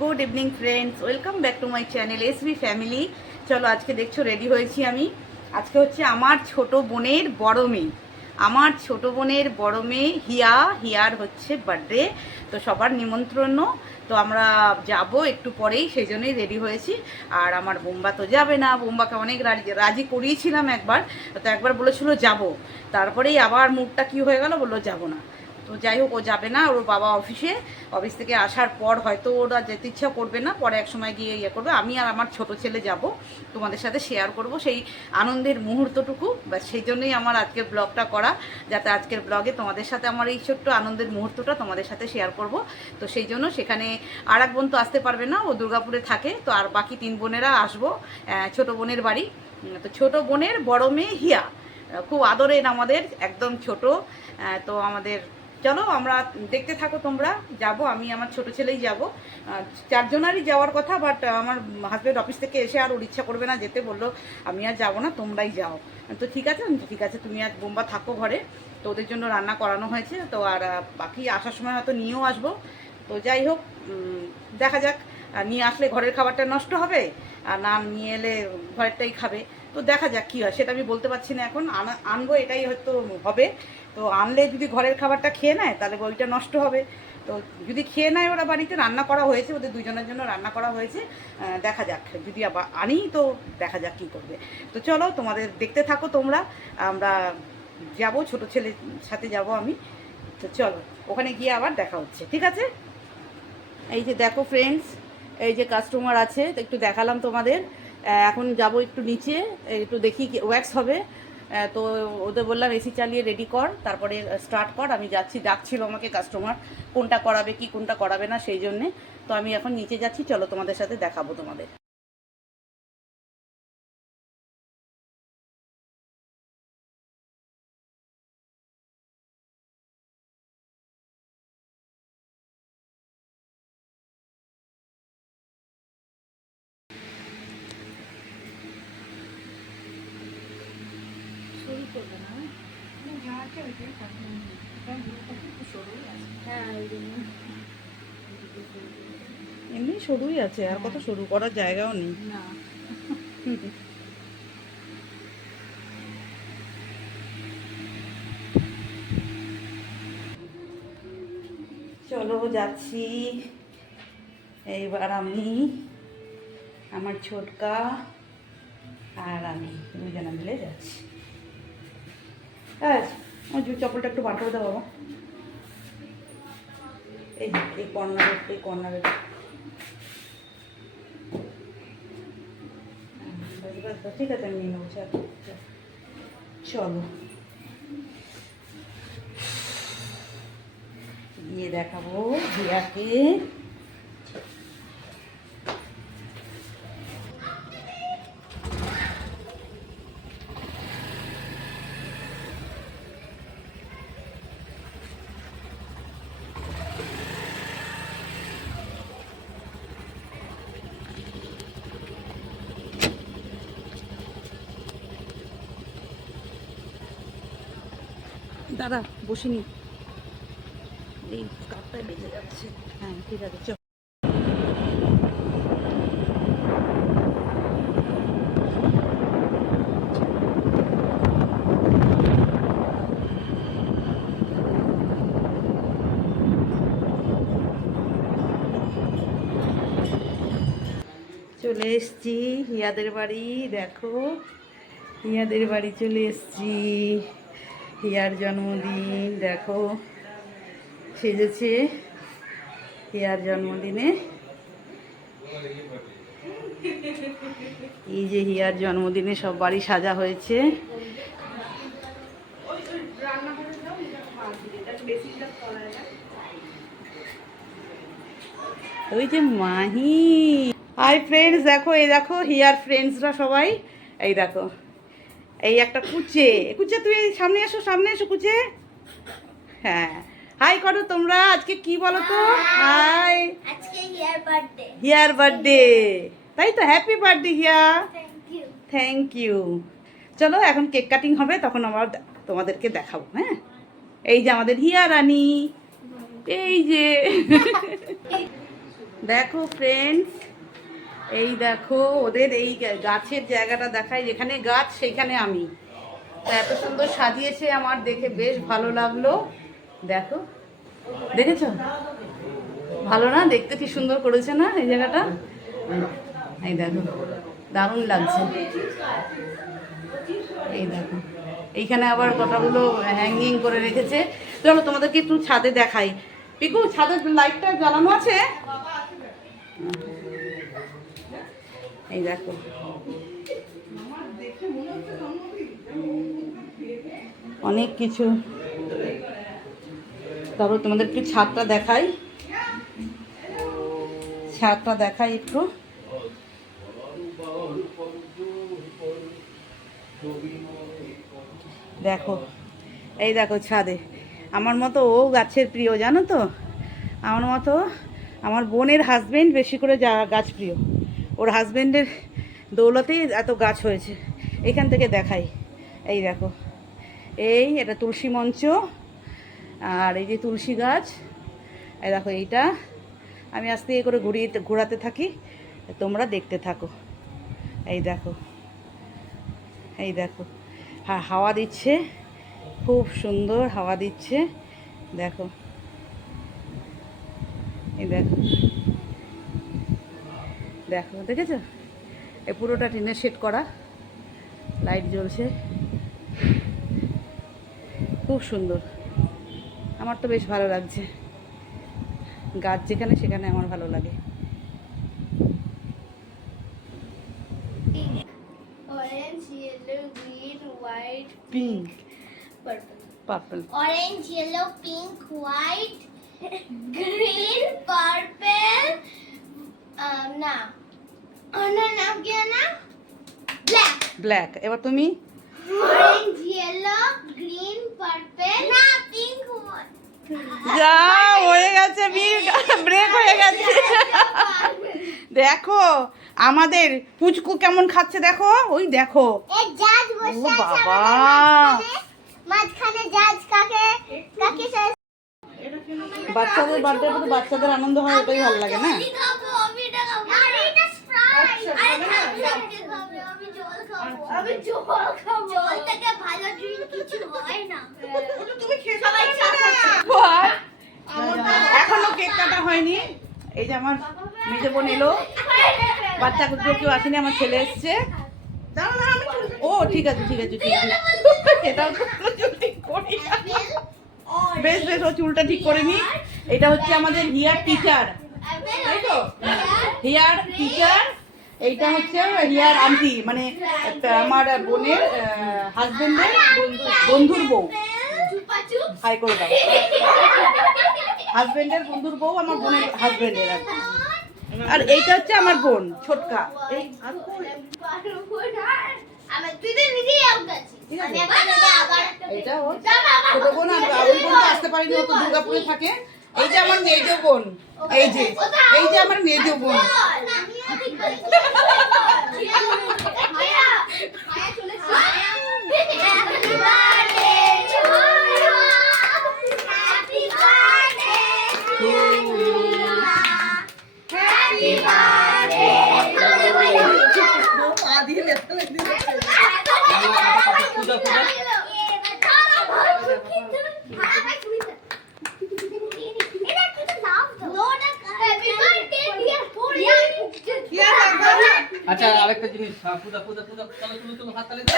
Good evening friends, welcome back to my channel SB family. চলো, আজকে দেখছো ready হয়েছি আমি। আজকে হচ্ছে আমার ছোট বোনের বড় মেয়ে, আমার ছোট বোনের বড় মেয়ে হিয়ার হচ্ছে বার্থডে। তো সবার নিমন্ত্রণ, তো আমরা যাব একটু পরেই, সেই জন্যই রেডি হয়েছি। আর আমার বোম্বা তো যাবে না, বোম্বাকে অনেক রাজি করিয়েছিলাম একবার, তো একবার বলেছিল যাব, তারপরেই আবার মুডটা কী হয়ে গেল, বললো যাব না। তো যাই হোক, ও যাবে না, ওর বাবা অফিস থেকে আসার পর হয়তো ওরা যেতে ইচ্ছা করবে না, পরে এক সময় গিয়ে ইয়ে করবে। আমি আর আমার ছোট ছেলে যাব, তোমাদের সাথে শেয়ার করব সেই আনন্দের মুহূর্তটুকু। বা সেই জন্যই আমার আজকের ব্লগটা করা, যাতে আজকের ব্লগে তোমাদের সাথে আমার এই ছোট্ট আনন্দের মুহূর্তটা তোমাদের সাথে শেয়ার করব। তো সেই জন্য সেখানে আর এক বোন তো আসতে পারবে না, ও দুর্গাপুরে থাকে, তো আর বাকি 3 বোনেরা আসবো ছোট বোনের বাড়ি। তো ছোট বোনের বড় মেয়ে হিয়া, খুব আদরের আমাদের, একদম ছোট। তো আমাদের, চলো আমরা দেখতে থাকো তোমরা। যাব আমি, আমার ছোট ছেলেই যাব, 4 জনারই যাওয়ার কথা, বাট আমার হাজব্যান্ড অফিস থেকে এসে আর ওর ইচ্ছা করবে না যেতে, বললো আমি আর যাবো না, তোমরাই যাও। তো ঠিক আছে, ঠিক আছে, তুমি আর বোম্বা থাকো ঘরে। তো ওদের জন্য রান্না করানো হয়েছে, তো আর বাকি আসার সময় হয়তো নিয়েও আসবো। তো যাই হোক, দেখা যাক, নিয়ে আসলে ঘরের খাবারটা নষ্ট হবে, আর না নিয়ে এলে ঘরেরটাই খাবে। তো দেখা যাক কী হয়, সেটা আমি বলতে পারছি না এখন। আনবো, এটাই হয়তো হবে। তো আনলে যদি ঘরের খাবারটা খেয়ে নেয়, তাহলে ওইটা নষ্ট হবে। তো যদি খেয়ে নেয়, ওরা বাড়িতে রান্না করা হয়েছে, ওদের 2 জনের জন্য রান্না করা হয়েছে। দেখা যাক, যদি আবার আনি তো দেখা যাক কী করবে। তো চলো, তোমাদের দেখতে থাকো তোমরা। আমরা যাব, ছোট ছেলের সাথে যাব আমি। তো চলো, ওখানে গিয়ে আবার দেখা হচ্ছে, ঠিক আছে। এই যে দেখো ফ্রেন্ডস, এই যে কাস্টমার আছে, তো একটু দেখালাম তোমাদের। এখন যাব একটু নিচে, একটু দেখি ওয়্যাক্স হবে। তো ওদের বললাম এসি চালিয়ে রেডি কর, তারপরে স্টার্ট কর। আমি যাচ্ছি, ডাকছিল আমাকে কাস্টমার, কোনটা করাবে কি কোনটা করাবে না, সেই জন্যে। তো আমি এখন নিচে যাচ্ছি, চলো তোমাদের সাথে দেখাবো তোমাদের। এমনি সরুই আছে, আর কত সরু করার জায়গাও নেই। চলো যাচ্ছি, এইবার আমি, আমার ছোটকা আর আমি 2 জনা মিলে যাচ্ছি। আচ্ছা, আমার চপ্পলটা একটু বার করে দাও বাবা। এই কর্নারে ঠিক আছে, আমি নিয়ে নেবো। চলো গিয়ে দেখাবো হিয়াকে। দাদা বসিনি, এই কাপটায় বেজে যাচ্ছে। হ্যাঁ ঠিক আছে, চল। চলে এসছি হিয়াদের বাড়ি, দেখো হিয়াদের বাড়ি চলে এসছি। হিয়ার জন্মদিন, দেখো সেজেছে হিয়ার জন্মদিনে। এই যে হিয়ার জন্মদিনে সব বাড়ি সাজা হয়েছে। ওই যে মাহি। হাই ফ্রেন্ডস, দেখো এই দেখো হিয়ার ফ্রেন্ডসরা সবাই, এই দেখো, এই একটা কুচে কুচে, তুই সামনে এসো, সামনে এসো কুচে। হ্যাঁ, হাই করো তোমরা। আজকে কি বলো তো? হাই, আজকে হিয়ার বার্থডে। হিয়ার বার্থডে, তাই তো, happy birthday Hiya. Thank you. Thank you. চলো এখন কেক কাটিং হবে, তখন আবার তোমাদেরকে দেখাবো। হ্যাঁ, এই যে আমাদের হিয়া রানী, এই যে দেখো ফ্রেন্ডস, এই দেখো ওদের এই গাছের জায়গাটা দেখাই, যেখানে গাছ সেইখানে আমি। তো এত সুন্দর সাজিয়েছে, আমার দেখে বেশ ভালো লাগলো। দেখো, দেখেছো? ভালো না দেখতে? কি সুন্দর করেছে না এই জায়গাটা? এই দেখো, দারুণ লাগছে। এই দেখো, এইখানে আবার কটাগুলো হ্যাঙ্গিং করে রেখেছে। চলো তোমাদেরকে একটু ছাদে দেখাই। পিকু, ছাদের লাইটটা জ্বালানো আছে? এই দেখো, অনেক কিছু। তারপর তোমাদের একটু ছাদটা দেখাই, ছাদটা দেখাই একটু। দেখো, এই দেখো ছাদে আমার মতো ও গাছের প্রিয়, জানো তো? আমার মতো আমার বোনের হাজবেন্ড বেশি করে গাছ প্রিয়। ওর হাজবেন্ডের দৌলতেই এত গাছ হয়েছে। এখান থেকে দেখাই, এই দেখো, এই এটা তুলসী মঞ্চ, আর এই যে তুলসী গাছ। এই দেখো, এইটা আমি আস্তে করে ঘোরাতে থাকি, তোমরা দেখতে থাকো। এই দেখো, এই দেখো, হাওয়া দিচ্ছে, খুব সুন্দর হাওয়া দিচ্ছে। দেখো, এই দেখো, দেখো, দেখেছো? এই পুরোটা টিনের শেড করা, লাইট জ্বলছে, খুব সুন্দর। আমার তো বেশ ভালো লাগছে, গাছ যেখানে সেখানে আমার ভালো লাগে। Orange, yellow, green, white, pink, purple. Purple. Orange, yellow, pink, white, green, purple. ना ओनर नाम क्या ना? Black. ব্ল্যাক। এবার তুমি? Orange, yellow, green, purple. ना pink, white. যা হয়ে গেছে, ব্রেক হয়ে গেছে। দেখো আমাদের পুচকু কেমন খাচ্ছে, দেখো, ওই দেখো। एक जज ও বসে আছে বাবা, মাঝখানে জজ কাকে কাকে সাথে বাচ্চাদের বার্থডে তো বাচ্চাদের আনন্দ হয়, ওটাই ভালো লাগে না? আমি খাবো, আমি এটা খাবো। আরে এটা স্প্রাইট। আরে খাবো, আমি জল খাবো। আমি জল খাবো। জল থেকে ভালো ড্রিঙ্ক কিছু হয় না। তুমি খেয়ে সবাই চা খাচ্ছে। এখনো কেক কাটা হয়নি। এই যে আমার মেজো বোন এলো, বাচ্চাগুলো কেউ আসেনি, আমার ছেলে এসছে। ও ঠিক আছে, ঠিক আছে, ঠিক আছে। এটাও তো চুল ঠিক করি। বেশ বেশ, ও চুলটা ঠিক করে নি। এটা হচ্ছে আমাদের হেয়ার টিচার, তাই তো? Hair teacher. এইটা হচ্ছে হেয়ার আন্টি, মানে আমার বোনের হাজবেন্ডের বন্ধুর বউ। হাই করে দাও। হাজবেন্ডের বন্ধুর বউ আমার বোনের হাজবেন্ডের আর কি। আর এইটা হচ্ছে আমার বোন ছোটকা। এই ঠিক আছে, এইটা ও ছোট বোন। আর ওই বোন তো আসতে পারেনি, ও তো দুর্গাপুরে থাকে। এই যে আমার মেজো বোন, এই যে, এই যে আমার মেজো বোন। আচ্ছা আরেকটা জিনিস, পূজা পূজা পূজা, চলো চলো চলো, হাত তালি দাও।